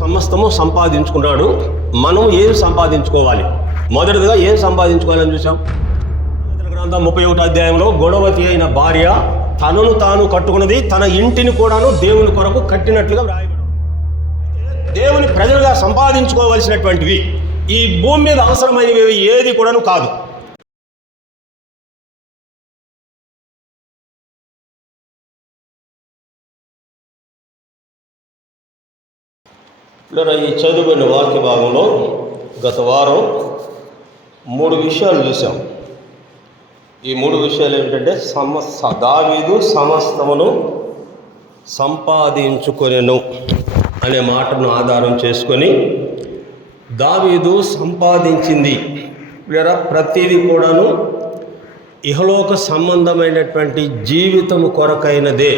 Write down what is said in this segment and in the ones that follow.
సమస్తము సంపాదించుకున్నాడు. మనం ఏం సంపాదించుకోవాలి? మొదటిదిగా ఏం సంపాదించుకోవాలని చూసాం గ్రంథం ముప్పై ఒకటి అధ్యాయంలో గొడవతి అయిన భార్య తనను తాను కట్టుకున్నది తన ఇంటిని కూడాను దేవుని కొరకు కట్టినట్లుగా వ్రాయబడి దేవుని ప్రజలుగా సంపాదించుకోవలసినటువంటివి ఈ భూమి మీద అవసరమైనవి ఏది కూడాను కాదు. ఇలా ఈ చదువుని వాక్య భాగంలో గత వారం మూడు విషయాలు చూసాం ఈ మూడు విషయాలు ఏమిటంటే సమస్త దావీదు సమస్తమును సంపాదించుకొనెను అనే మాటను ఆధారం చేసుకొని దావీదు సంపాదించింది. లేదా ప్రతిదీ కూడాను ఇహలోక సంబంధమైనటువంటి జీవితము కొరకైనదే.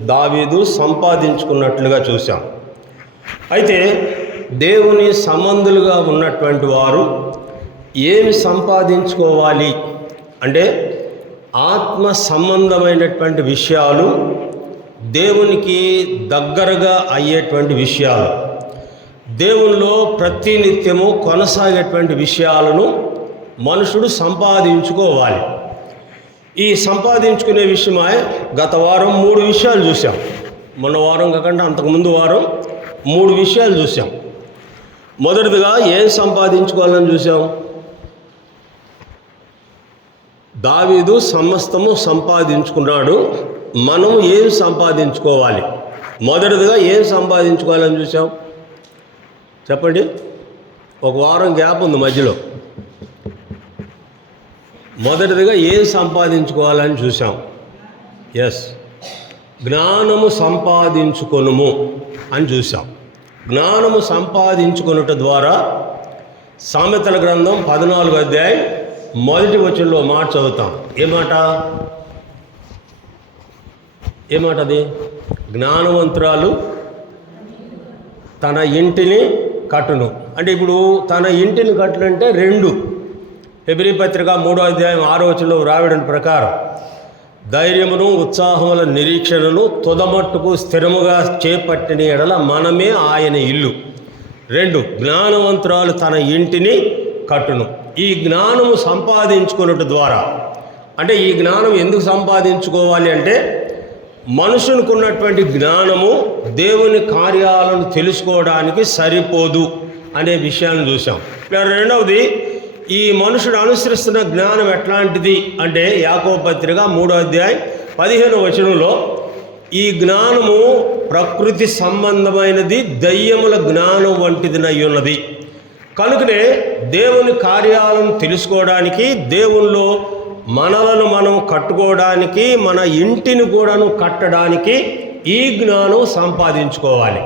దావీదు సంపాదించుకున్నట్లుగా చూసాం అయితే దేవుని సంబంధులుగా ఉన్నటువంటి వారు ఏమి సంపాదించుకోవాలి? అంటే ఆత్మ సంబంధమైనటువంటి విషయాలు దేవునికి దగ్గరగా అయ్యేటువంటి విషయాలు. దేవునిలో ప్రతినిత్యము కొనసాగేటువంటి విషయాలను మనుషుడు సంపాదించుకోవాలి. ఈ సంపాదించుకునే విషయమై గత వారం మూడు విషయాలు చూసాం మొన్న వారం కాకుండా అంతకుముందు వారం మూడు విషయాలు చూసాం మొదటిదిగా ఏం సంపాదించుకోవాలని చూసాం దావీదు సమస్తము సంపాదించుకున్నాడు. మనం ఏం సంపాదించుకోవాలి? మొదటిదిగా ఏం సంపాదించుకోవాలని చూసాం చెప్పండి. ఒక వారం గ్యాప్ ఉంది మధ్యలో. మొదటిదిగా ఏం సంపాదించుకోవాలని చూసాం ఎస్ జ్ఞానము సంపాదించుకొనుము. అని చూసాం జ్ఞానము సంపాదించుకొనుట ద్వారా సామెతల గ్రంథం పద్నాలుగు అధ్యాయం మొదటి వచ్చంలో మాట చదువుతాం. ఏమాట ఏమాట అది? జ్ఞానవంతురాలు తన ఇంటిని కట్టును. అంటే ఇప్పుడు తన ఇంటిని కట్టునంటే రెండు. హెబ్రి పత్రిక మూడో అధ్యాయం ఆరో వచనంలో రావడం ప్రకారం ధైర్యమును ఉత్సాహముల నిరీక్షణను తుదమట్టుకు స్థిరముగా చేపట్టిన ఎడల మనమే ఆయన ఇల్లు. రెండు జ్ఞానవంతురాలు తన ఇంటిని కట్టును. ఈ జ్ఞానము సంపాదించుకున్నట్టు ద్వారా. అంటే ఈ జ్ఞానం ఎందుకు సంపాదించుకోవాలి అంటే మనుషునికి ఉన్నటువంటి జ్ఞానము దేవుని కార్యాలను తెలుసుకోవడానికి సరిపోదు అనే విషయాన్ని చూసాం రెండవది ఈ మనుషుడు అనుసరిస్తున్న జ్ఞానం ఎట్లాంటిది అంటే యాకో పత్రిక మూడో అధ్యాయం పదిహేను వచనంలో ఈ జ్ఞానము ప్రకృతి సంబంధమైనది దయ్యముల జ్ఞానం వంటిదినై ఉన్నది. కనుకనే దేవుని కార్యాలను తెలుసుకోవడానికి దేవునిలో మనలను మనం కట్టుకోవడానికి మన ఇంటిని కూడాను కట్టడానికి ఈ జ్ఞానం సంపాదించుకోవాలి.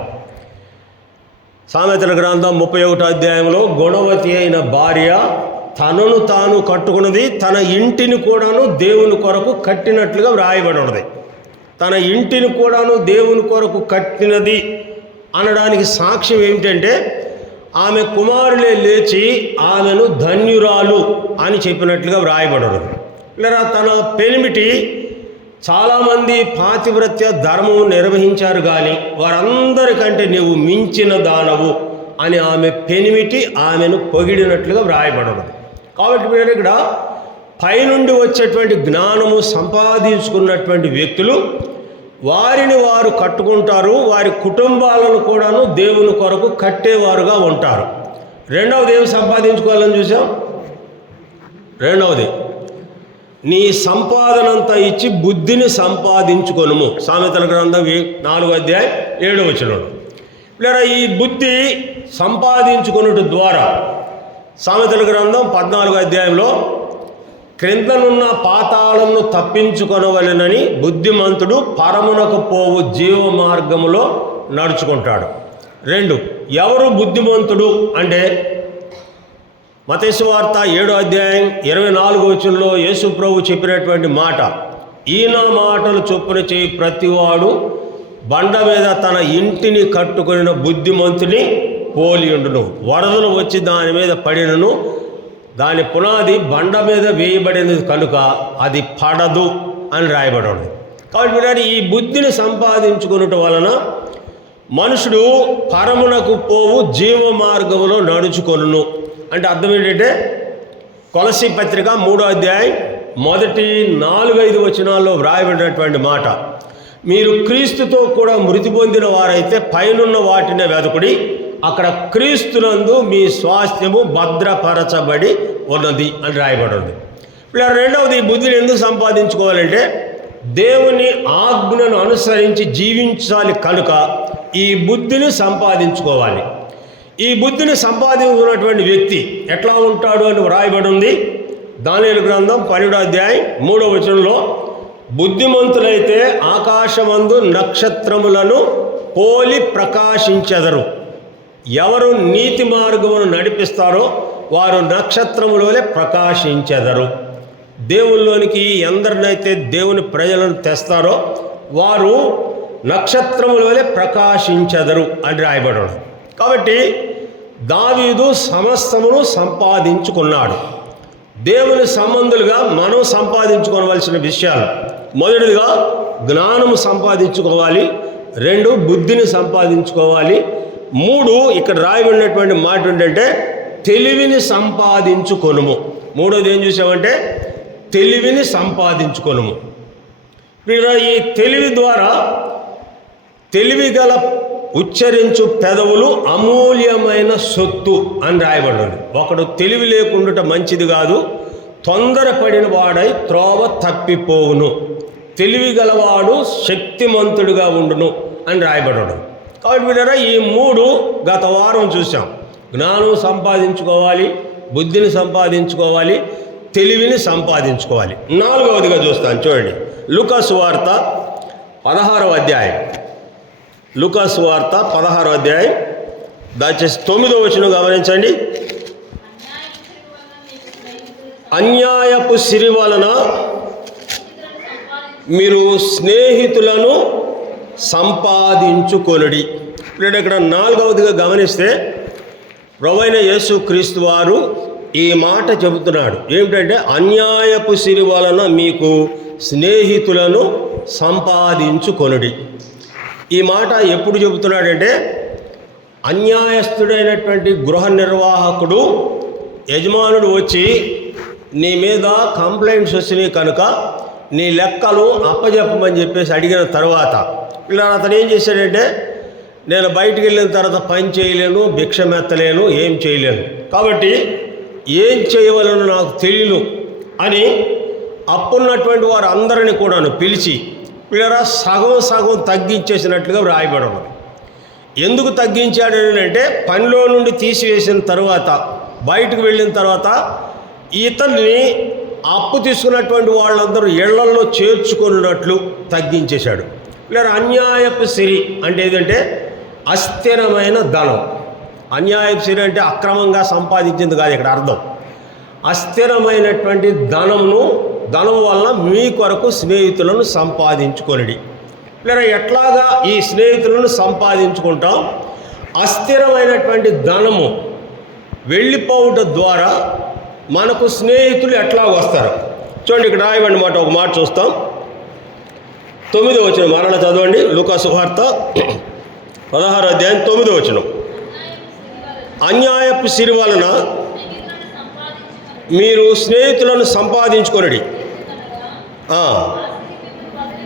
సామెతల గ్రంథం ముప్పై ఒకటో అధ్యాయంలో గుణవతి అయిన భార్య తనను తాను కట్టుకున్నది తన ఇంటిని కూడాను దేవుని కొరకు కట్టినట్లుగా వ్రాయబడి ఉన్నది. తన ఇంటిని కూడాను దేవుని కొరకు కట్టినది అనడానికి సాక్ష్యం ఏమిటంటే ఆమె కుమారులే లేచి ఆమెను ధన్యురాలు అని చెప్పినట్లుగా వ్రాయబడి లేదా తన పెనిమిటి చాలామంది పాతివ్రత్య ధర్మం నిర్వహించారు కానీ వారందరికంటే నీవు మించిన దానవు అని ఆమె పెనిమిటి ఆమెను పొగిడినట్లుగా వ్రాయబడదు కాబట్టి మీరు ఇక్కడ పైనుండి వచ్చేటువంటి జ్ఞానము సంపాదించుకున్నటువంటి వ్యక్తులు వారిని వారు కట్టుకుంటారు వారి కుటుంబాలను కూడాను దేవుని కొరకు కట్టేవారుగా ఉంటారు. రెండవది ఏమి సంపాదించుకోవాలని చూసాం? రెండవది నీ సంపాదనంతా ఇచ్చి బుద్ధిని సంపాదించుకొనుము. సామెతల గ్రంథం నాలుగు నాలుగో అధ్యాయం ఏడవ వచనంలో. లేదా ఈ బుద్ధి సంపాదించుకొనుట ద్వారా సామెతల గ్రంథం పద్నాలుగు అధ్యాయంలో క్రిందనున్న పాతాళమును తప్పించుకొనవలెనని బుద్ధిమంతుడు పరమునకు పోవు జీవ మార్గములో నడుచుకుంటాడు. రెండు ఎవరు బుద్ధిమంతుడు? అంటే మతేశ్వార్త ఏడో అధ్యాయం ఇరవై నాలుగు వచనంలో యేసు ప్రభు చెప్పినటువంటి మాట. ఈయన మాటలు చొప్పున చేయి ప్రతివాడు బండ మీద తన ఇంటిని కట్టుకుని బుద్ధిమంతుని పోలియుండును వరదలు వచ్చి దాని మీద పడినను దాని పునాది బండ మీద వేయబడినది కనుక అది పడదు అని రాయబడి ఉంది కాబట్టి మీరు ఈ బుద్ధిని సంపాదించుకున్నట వలన మనుషుడు పరమునకు పోవు జీవ మార్గంలో నడుచుకొనును. అంటే అర్థం ఏంటంటే కొలసి పత్రిక మూడో అధ్యాయం మొదటి నాలుగైదు వచనాల్లో వ్రాయబడినటువంటి మాట. మీరు క్రీస్తుతో కూడా మృతి పొందిన వారైతే పైనున్న వాటినే వెదకుడి అక్కడ క్రీస్తునందు మీ స్వాస్థ్యము భద్రపరచబడి ఉన్నది అని రాయబడి ఉంది ఇప్పుడు రెండవది బుద్ధిని ఎందుకు సంపాదించుకోవాలంటే దేవుని ఆజ్ఞను అనుసరించి జీవించాలి కనుక ఈ బుద్ధిని సంపాదించుకోవాలి. ఈ బుద్ధిని సంపాదించుకున్నటువంటి వ్యక్తి ఎట్లా ఉంటాడు అని వ్రాయబడి ఉంది దానిల గ్రంథం పన్నెండో అధ్యాయం మూడో వచనంలో బుద్ధిమంతులైతే ఆకాశమందు నక్షత్రములను పోలి ప్రకాశించెదరు. ఎవరు నీతి మార్గమును నడిపిస్తారో వారు నక్షత్రములోనే ప్రకాశించెదరు. దేవుల్లోనికి ఎందరినైతే దేవుని ప్రజలను తెస్తారో వారు నక్షత్రములోనే ప్రకాశించెదరు అని రాయబడడం కాబట్టి దావీదు సమస్తమును సంపాదించుకున్నాడు. దేవుని సంబంధులుగా మనం సంపాదించుకోవలసిన విషయాలు. మొదటిదిగా జ్ఞానము సంపాదించుకోవాలి. రెండు బుద్ధిని సంపాదించుకోవాలి. మూడు ఇక్కడ రాయబడినటువంటి మాట ఏంటంటే తెలివిని సంపాదించుకొనుము. మూడోది ఏం చూసామంటే తెలివిని సంపాదించుకొనుము. ఈ తెలివి ద్వారా తెలివి గల ఉచ్చరించు పెదవులు అమూల్యమైన సొత్తు అని రాయబడింది ఒకడు తెలివి లేకుండుట మంచిది కాదు తొందరపడిన వాడై త్రోవ తప్పిపోవును. తెలివి గలవాడు శక్తిమంతుడిగా ఉండును అని రాయబడడం కాబట్టి వీళ్ళరా ఈ మూడు గత వారం చూసాం జ్ఞానం సంపాదించుకోవాలి బుద్ధిని సంపాదించుకోవాలి తెలివిని సంపాదించుకోవాలి. నాలుగవదిగా చూస్తాను చూడండి. లుకస్ వార్త పదహారవ అధ్యాయం. లుకస్ వార్త పదహారవ అధ్యాయం. దయచేసి తొమ్మిదో వచ్చిన గమనించండి. అన్యాయపు సిరి వలన మీరు స్నేహితులను సంపాదించుకొనుడి. ఇప్పుడు ఇక్కడ నాలుగవదిగా గమనిస్తే ప్రవైన యేసు క్రీస్తు వారు ఈ మాట చెబుతున్నాడు. ఏమిటంటే అన్యాయపు సిరి వలన మీకు స్నేహితులను సంపాదించుకొనుడి. ఈ మాట ఎప్పుడు చెబుతున్నాడంటే అన్యాయస్తుడైనటువంటి గృహ నిర్వాహకుడు యజమానుడు వచ్చి నీ మీద కంప్లైంట్స్ వచ్చినాయి కనుక నీ లెక్కలు అప్పజెప్పమని చెప్పేసి అడిగిన తర్వాత ఇలా అతను ఏం చేశాడంటే నేను బయటికి వెళ్ళిన తర్వాత పని చేయలేను భిక్షమెత్తలేను ఏం చేయలేను. కాబట్టి ఏం చేయవలను నాకు తెలియను అని అప్పున్నటువంటి వారు అందరిని కూడాను పిలిచి పిల్లరా సగం సగం తగ్గించేసినట్లుగా వ్రాయబడడం ఎందుకు తగ్గించాడు అని అంటే పనిలో నుండి తీసివేసిన తర్వాత బయటకు వెళ్ళిన తర్వాత ఇతన్ని అప్పు తీసుకున్నటువంటి వాళ్ళందరూ ఇళ్ళల్లో చేర్చుకున్నట్లు తగ్గించేశాడు. లేదా అన్యాయపు సిరి అంటే ఏదంటే అస్థిరమైన ధనం. అన్యాయపు సిరి అంటే అక్రమంగా సంపాదించింది కాదు ఇక్కడ అర్థం. అస్థిరమైనటువంటి ధనమును ధనం వలన మీ కొరకు స్నేహితులను సంపాదించుకొనిడి. లేదా ఎట్లాగా ఈ స్నేహితులను సంపాదించుకుంటాం? అస్థిరమైనటువంటి ధనము వెళ్ళిపోవుట ద్వారా మనకు స్నేహితులు ఎట్లా వస్తారు? చూడండి ఇక్కడ రాయవండి మాట ఒక మాట చూస్తాం. తొమ్మిదో వచ్చిన మరణ చదవండి. లుకా సువార్త పదహారు అధ్యాయం తొమ్మిదో వచ్చిన అన్యాయపు సిరి వలన మీరు స్నేహితులను సంపాదించుకొనడి. ఆ,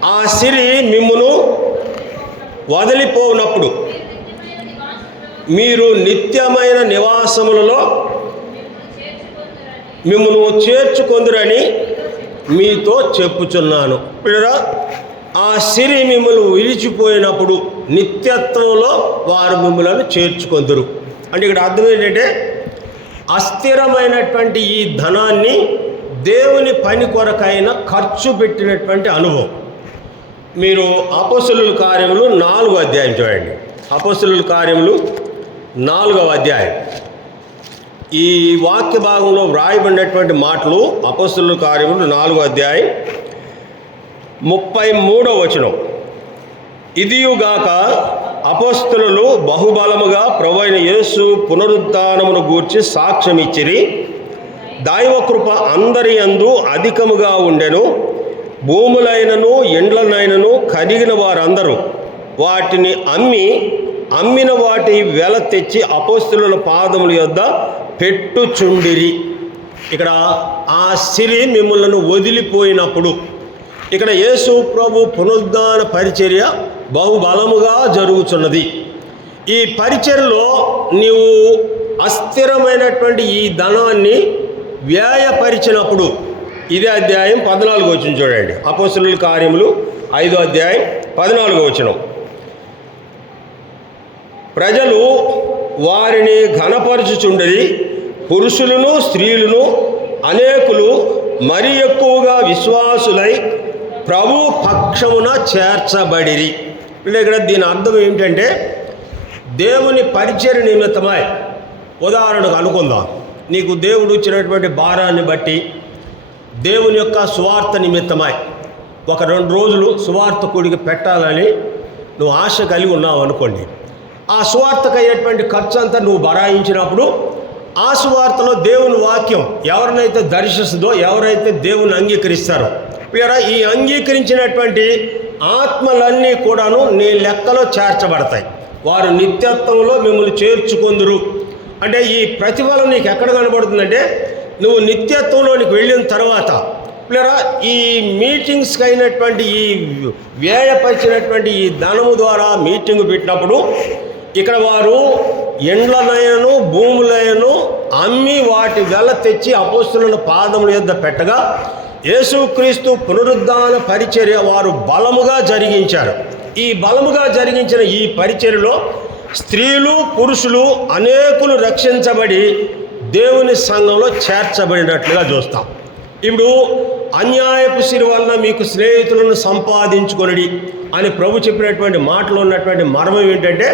ఆ సిరి మిమ్మును వదిలిపోనప్పుడు మీరు నిత్యమైన నివాసములలో మిమ్మల్ని చేర్చుకొందురని మీతో చెప్పుచున్నాను. పిల్లరా ఆ సిరి మిమ్మల్ని విడిచిపోయినప్పుడు నిత్యత్వంలో వారు మిమ్మలను చేర్చుకొందురు. అంటే ఇక్కడ అర్థం ఏంటంటే అస్థిరమైనటువంటి ఈ ధనాన్ని దేవుని పని కొరకైన ఖర్చు పెట్టినటువంటి అనుభవం. మీరు అపసులుల కార్యములు నాలుగో అధ్యాయం చూడండి. అపసులు కార్యములు నాలుగవ అధ్యాయం. ఈ వాక్య భాగంలో వ్రాయబడినటువంటి మాటలు అపస్తుల కార్యములు నాలుగో అధ్యాయం ముప్పై మూడో వచనం. ఇదియుగాక అపస్తులు బహుబలముగా ప్రవైన యేసు పునరుద్ధానమును గూర్చి సాక్ష్యమిచ్చిరి దైవకృప అందరి అందు అధికముగా ఉండెను. భూములైనను ఎండ్లనైనను కలిగిన వారందరూ వాటిని అమ్మి అమ్మిన వాటి వెల తెచ్చి అపోస్తుల పాదముల యొద్ద పెట్టుచుండిరి. ఇక్కడ ఆ సిరి మిమ్మల్ని వదిలిపోయినప్పుడు ఇక్కడ యేసు ప్రభు పునరుద్ధాన పరిచర్య బహుబలముగా జరుగుతున్నది ఈ పరిచర్లో నీవు అస్థిరమైనటువంటి ఈ ధనాన్ని వ్యయపరిచినప్పుడు ఇదే అధ్యాయం పద్నాలుగు వచ్చిన చూడండి. అపోస్తుల కార్యములు ఐదో అధ్యాయం పద్నాలుగు వచ్చినాం ప్రజలు వారిని ఘనపరచుచుండది పురుషులను స్త్రీలను అనేకులు మరి ఎక్కువగా విశ్వాసులై ప్రభు పక్షమున చేర్చబడిరి. అంటే ఇక్కడ దీని అర్థం ఏంటంటే దేవుని పరిచయ నిమిత్తమై ఉదాహరణకు అనుకుందాం. నీకు దేవుడు ఇచ్చినటువంటి భారాన్ని బట్టి దేవుని యొక్క సువార్త నిమిత్తమై ఒక రెండు రోజులు సువార్త కూడికి పెట్టాలని నువ్వు ఆశ కలిగి ఉన్నావు అనుకోండి ఆ సువార్తకు అయ్యేటువంటి ఖర్చు అంతా నువ్వు బరాయించినప్పుడు ఆ సువార్తలో దేవుని వాక్యం ఎవరినైతే దర్శిస్తుందో ఎవరైతే దేవుని అంగీకరిస్తారో. వీరా ఈ అంగీకరించినటువంటి ఆత్మలన్నీ కూడాను నీ లెక్కలో చేర్చబడతాయి. వారు నిత్యత్వంలో మిమ్మల్ని చేర్చుకుందురు. అంటే ఈ ప్రతిఫలం నీకు ఎక్కడ కనబడుతుందంటే నువ్వు నిత్యత్వంలోనికి వెళ్ళిన తర్వాత. లేరా ఈ మీటింగ్స్కి అయినటువంటి ఈ వ్యయపరిచినటువంటి ఈ ధనము ద్వారా మీటింగ్ పెట్టినప్పుడు ఇక్కడ వారు ఎండ్లనయను భూములయను అమ్మి వాటి వెల తెచ్చి అపోస్తులను పాదముల యొద్ద పెట్టగా యేసుక్రీస్తు పునరుద్ధాన పరిచర్య వారు బలముగా జరిగించారు. ఈ బలముగా జరిగించిన ఈ పరిచర్యలో స్త్రీలు పురుషులు అనేకులు రక్షించబడి దేవుని సంఘంలో చేర్చబడినట్లుగా చూస్తాం. ఇప్పుడు అన్యాయపు సిరి వలన మీకు స్నేహితులను సంపాదించుకొని అని ప్రభు చెప్పినటువంటి మాటలో ఉన్నటువంటి మర్మం ఏంటంటే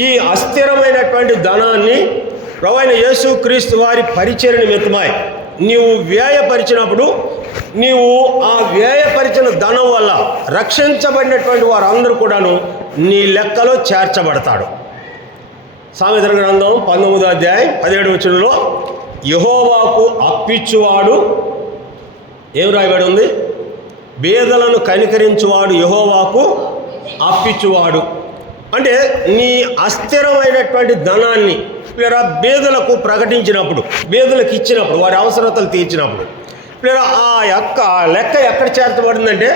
ఈ అస్థిరమైనటువంటి ధనాన్ని ప్రవైన యేసుక్రీస్తు వారి పరిచయ నిమిత్తమై నీవు వ్యయపరిచినప్పుడు నీవు ఆ వ్యయపరిచిన ధనం వల్ల రక్షించబడినటువంటి వారందరూ కూడాను నీ లెక్కలో చేర్చబడతాడు సామెతల గ్రంథం పంతొమ్మిదో అధ్యాయం పదిహేడు వచనంలో యహోవాకు అప్పిచ్చువాడు ఏం రాయబడి ఉంది బేదలను కనికరించువాడు యహోవాకు అప్పిచ్చువాడు. అంటే నీ అస్థిరమైనటువంటి ధనాన్ని లేదా బేదలకు ప్రకటించినప్పుడు బేదలకు ఇచ్చినప్పుడు వారి అవసరతలు తీర్చినప్పుడు లేదా ఆ యొక్క లెక్క ఎక్కడ చేర్చబడిందంటే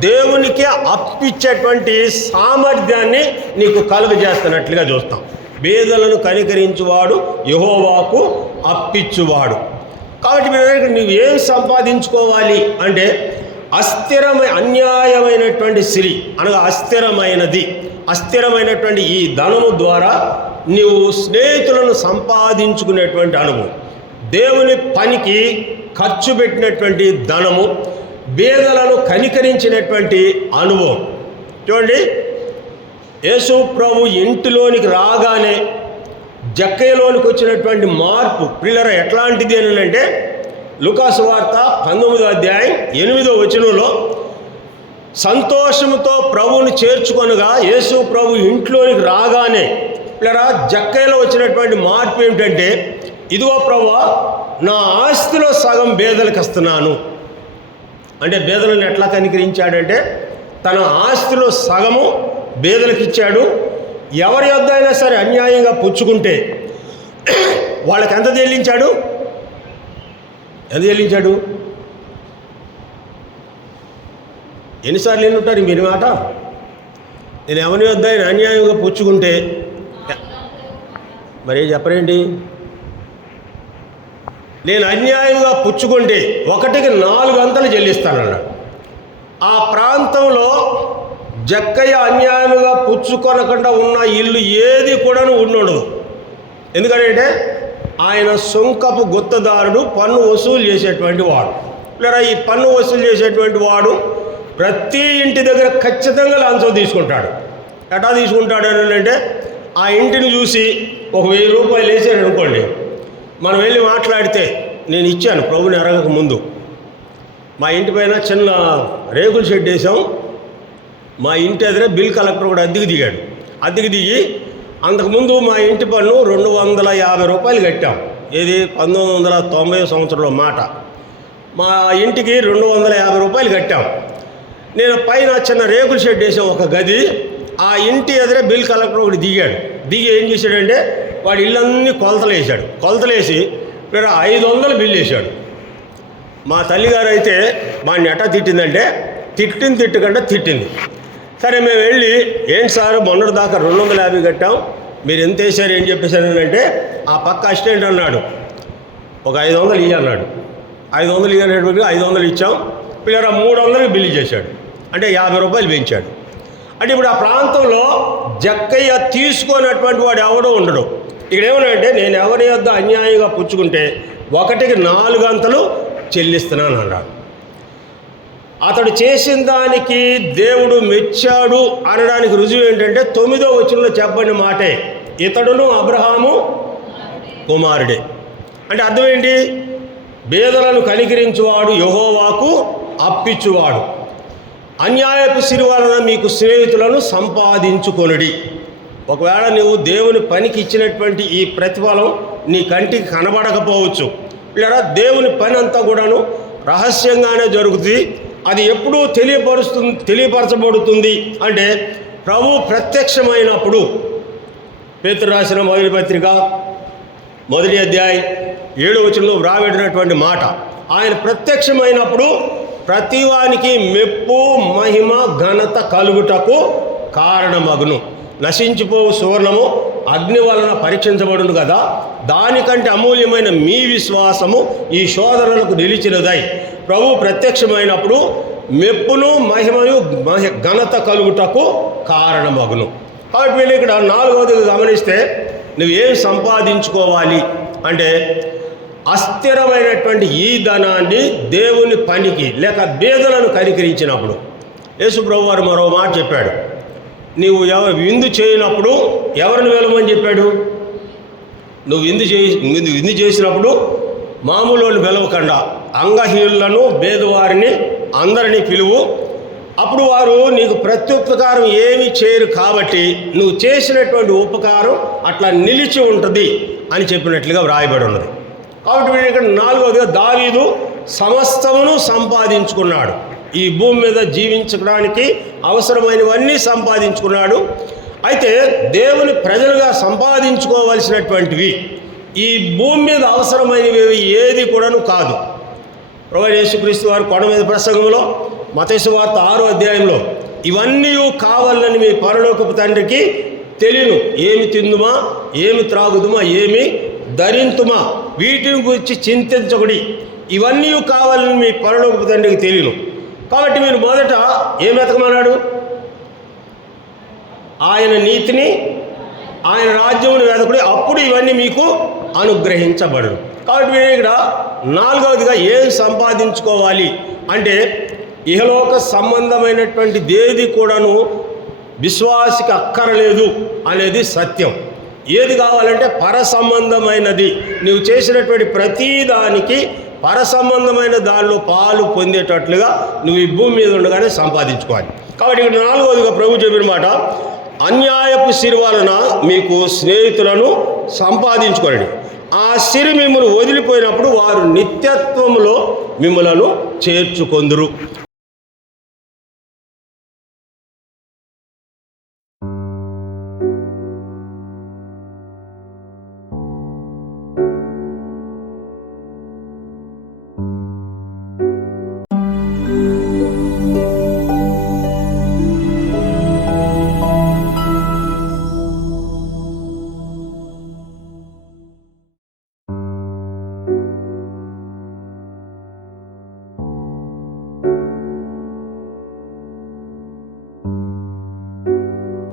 దేవునికి అప్పిచ్చేటువంటి సామర్థ్యాన్ని నీకు కలుగజేస్తున్నట్లుగా చూస్తాం. బేదలను కనికరించువాడు యహోవాకు అప్పిచ్చువాడు. కాబట్టి మీరు నువ్వు ఏం సంపాదించుకోవాలి అంటే అస్థిరమై అన్యాయమైనటువంటి సిరి అనగా అస్థిరమైనది. అస్థిరమైనటువంటి ఈ ధనము ద్వారా నీవు స్నేహితులను సంపాదించుకునేటువంటి అనుభవం దేవుని పనికి ఖర్చు పెట్టినటువంటి ధనము బేదలను కనికరించినటువంటి అనుభవం చూడండి యేసు ప్రభు ఇంటిలోనికి రాగానే జక్కయ్యలోనికి వచ్చినటువంటి మార్పు. పిల్లర ఎట్లాంటిది అని అంటే లుకాసు వార్త పంతొమ్మిదో అధ్యాయం ఎనిమిదో వచనంలో సంతోషంతో ప్రభువుని చేర్చుకొనగా యేసు ప్రభు ఇంట్లోనికి రాగానే ఇలా జక్కయ్యలో వచ్చినటువంటి మార్పు ఏమిటంటే ఇదిగో ప్రభు నా ఆస్తిలో సగం బేదలకు ఇస్తున్నాను. అంటే బేదలను ఎట్లా కనికరించాడంటే తన ఆస్తిలో సగము బేదలకు ఇచ్చాడు. ఎవరి వద్ద అయినా సరే అన్యాయంగా పుచ్చుకుంటే వాళ్ళకి ఎంత చెల్లించాడు? ఎంత చెల్లించాడు? ఎన్నిసార్లు ఎన్ని ఉంటారు మీరు మాట? నేను ఎవరి వద్ద అయినా అన్యాయంగా పుచ్చుకుంటే మరి చెప్పరేంటి? నేను అన్యాయంగా పుచ్చుకుంటే ఒకటికి నాలుగు అంతలు చెల్లిస్తానన్నాడు. ఆ ప్రాంతంలో జక్కయ్య అన్యాయముగా పుచ్చుకొనకుండా ఉన్న ఇల్లు ఏది కూడా ఉండడు. ఎందుకంటే ఆయన సొంకపు గుత్తదారుడు పన్ను వసూలు చేసేటువంటి వాడు. లేదా ఈ పన్ను వసూలు చేసేటువంటి వాడు ప్రతి ఇంటి దగ్గర ఖచ్చితంగా లంచం తీసుకుంటాడు. ఎటా తీసుకుంటాడు అని అంటే ఆ ఇంటిని చూసి ఒక వెయ్యి రూపాయలు వేసాడు అనుకోండి. మనం వెళ్ళి మాట్లాడితే నేను ఇచ్చాను ప్రభుని ఎరగక ముందు. మా ఇంటి పైన చిన్న రేకుల షెడ్ వేసాం. మా ఇంటి ఎదురే బిల్ కలెక్టర్ కూడా అద్దెకి దిగాడు. అద్దెకి దిగి అంతకుముందు మా ఇంటి పన్ను రెండు వందల యాభై రూపాయలు కట్టాం. ఇది పంతొమ్మిది వందల తొంభై సంవత్సరంలో మాట. మా ఇంటికి రెండు వందల యాభై రూపాయలు కట్టాం. నేను పైన చిన్న రేకుల షెడ్ వేసాం ఒక గది ఆ ఇంటి ఎదురే బిల్ కలెక్టర్ ఒకటి దిగాడు. దిగి ఏం చేశాడంటే వాడి ఇళ్ళన్నీ కొలతలు వేసాడు కొలతలు వేసి మీరు ఐదు వందలు బిల్లు వేసాడు మా తల్లిగారు అయితే వాడిని నెట తిట్టిందంటే తిట్టింది తిట్టుకంటే తిట్టింది. సరే మేము వెళ్ళి ఏంటి సార్ మొన్నటి దాకా రెండు వందల యాభై కట్టాం మీరు ఎంత వేసారు ఏం చెప్పేశారు అంటే ఆ పక్క అసిస్టెంట్ అన్నాడు. ఒక ఐదు వందలు ఇయ్యి అన్నాడు. ఐదు వందలు ఇవ్వనేటువంటి ఐదు వందలు ఇచ్చాం. పిల్లరా మూడు వందలకి బిల్లు చేశాడు అంటే యాభై రూపాయలు పెంచాడు. అంటే ఇప్పుడు ఆ ప్రాంతంలో జక్కయ్య తీసుకున్నటువంటి వాడు ఎవడో ఉండడు. ఇక్కడ ఏమన్నాడంటే నేను ఎవరి యొద్ద అన్యాయంగా పుచ్చుకుంటే ఒకటికి నాలుగు అంతలు చెల్లిస్తున్నాను అన్నాడు. అతడు చేసిన దానికి దేవుడు మెచ్చాడు అనడానికి రుజువు ఏంటంటే తొమ్మిదో వచనంలో చెప్పని మాటే ఇతడును అబ్రహాము కుమారుడే. అంటే అర్థం ఏంటి? బేదలను కనికరించువాడు యహోవాకు అప్పిచ్చువాడు. అన్యాయపు సిరి వలన మీకు స్నేహితులను సంపాదించుకొనుడి. ఒకవేళ నువ్వు దేవుని పనికి ఇచ్చినటువంటి ఈ ప్రతిఫలం నీ కంటికి కనబడకపోవచ్చు. లేదా దేవుని పని అంతా కూడాను రహస్యంగానే జరుగుతుంది. అది ఎప్పుడూ తెలియపరుస్తుంది తెలియపరచబడుతుంది అంటే ప్రభు ప్రత్యక్షమైనప్పుడు. పేతురు రాసిన మొదటి పత్రిక మొదటి అధ్యాయం ఏడు వచనంలో వ్రాబెట్టినటువంటి మాట. ఆయన ప్రత్యక్షమైనప్పుడు ప్రతివానికి మెప్పు మహిమ ఘనత కలుగుటకు కారణమగును. నశించిపోవు సువర్ణము అగ్ని వలన పరీక్షించబడును కదా దానికంటే అమూల్యమైన మీ విశ్వాసము ఈ శోధనలకు నిలిచినదై. ప్రభు ప్రత్యక్షమైనప్పుడు మెప్పును మహిమయు మహి ఘనత కలుగుటకు కారణమగును. కాబట్టి వీళ్ళు ఇక్కడ నాలుగవది గమనిస్తే నువ్వేం సంపాదించుకోవాలి అంటే అస్థిరమైనటువంటి ఈ ధనాన్ని దేవుని పనికి లేక బేదలను కనికరించినప్పుడు. యేసుప్రభు వారు మరో మాట చెప్పాడు. నీవు ఎవ విందు చేయనప్పుడు ఎవరిని వెళ్ళమని చెప్పాడు? నువ్వు విందు చేయి విందు విందు చేసినప్పుడు మామూలు పిలవకుండా అంగహీనులను బేదవారిని అందరినీ పిలువు. అప్పుడు వారు నీకు ప్రత్యుపకారం ఏమి చేయరు కాబట్టి నువ్వు చేసినటువంటి ఉపకారం అట్లా నిలిచి ఉంటుంది అని చెప్పినట్లుగా వ్రాయబడి ఉన్నది. కాబట్టి వీడు ఇక్కడ నాలుగవదిగా దావీదు సమస్తమును సంపాదించుకున్నాడు. ఈ భూమి మీద జీవించడానికి అవసరమైనవన్నీ సంపాదించుకున్నాడు. అయితే దేవుని ప్రజలుగా సంపాదించుకోవలసినటువంటివి ఈ భూమి మీద అవసరమైనవి ఏది కూడాను కాదు. ప్రభు యేసుక్రీస్తు వారు కొండ మీద ప్రసంగంలో మతేసు వార్త ఆరో అధ్యాయంలో ఇవన్నీ కావాలని మీ పరలోకపు తండ్రికి తెలియను. ఏమి తిందుమా? ఏమి త్రాగుదుమా? ఏమి ధరింతుమా? వీటిని గురించి చింతించకుడి. ఇవన్నీ కావాలని మీ పరలోకపు తండ్రికి తెలియను. కాబట్టి మీరు మొదట ఏం వెతకమన్నాడు ఆయన నీతిని ఆయన రాజ్యమును వెదకుడి. అప్పుడు ఇవన్నీ మీకు అనుగ్రహించబడు కాబట్టి మీరు ఇక్కడ నాలుగవదిగా ఏం సంపాదించుకోవాలి అంటే ఇహలోక సంబంధమైనటువంటి దేది కూడాను విశ్వాసికి అక్కరలేదు అనేది సత్యం. ఏది కావాలంటే పర సంబంధమైనది నువ్వు చేసినటువంటి ప్రతీ దానికి పర సంబంధమైన దానిలో పాలు పొందేటట్లుగా నువ్వు ఈ భూమి మీద ఉండగానే సంపాదించుకోవాలి. కాబట్టి ఇక్కడ నాలుగోదిగా ప్రభు చెప్పిన మాట అన్యాయపు సిరి వలన మీకు స్నేహితులను సంపాదించుకోండి ఆ సిరి మిమ్మల్ని వదిలిపోయినప్పుడు వారు నిత్యత్వములో మిమ్మలను చేర్చుకొందురు.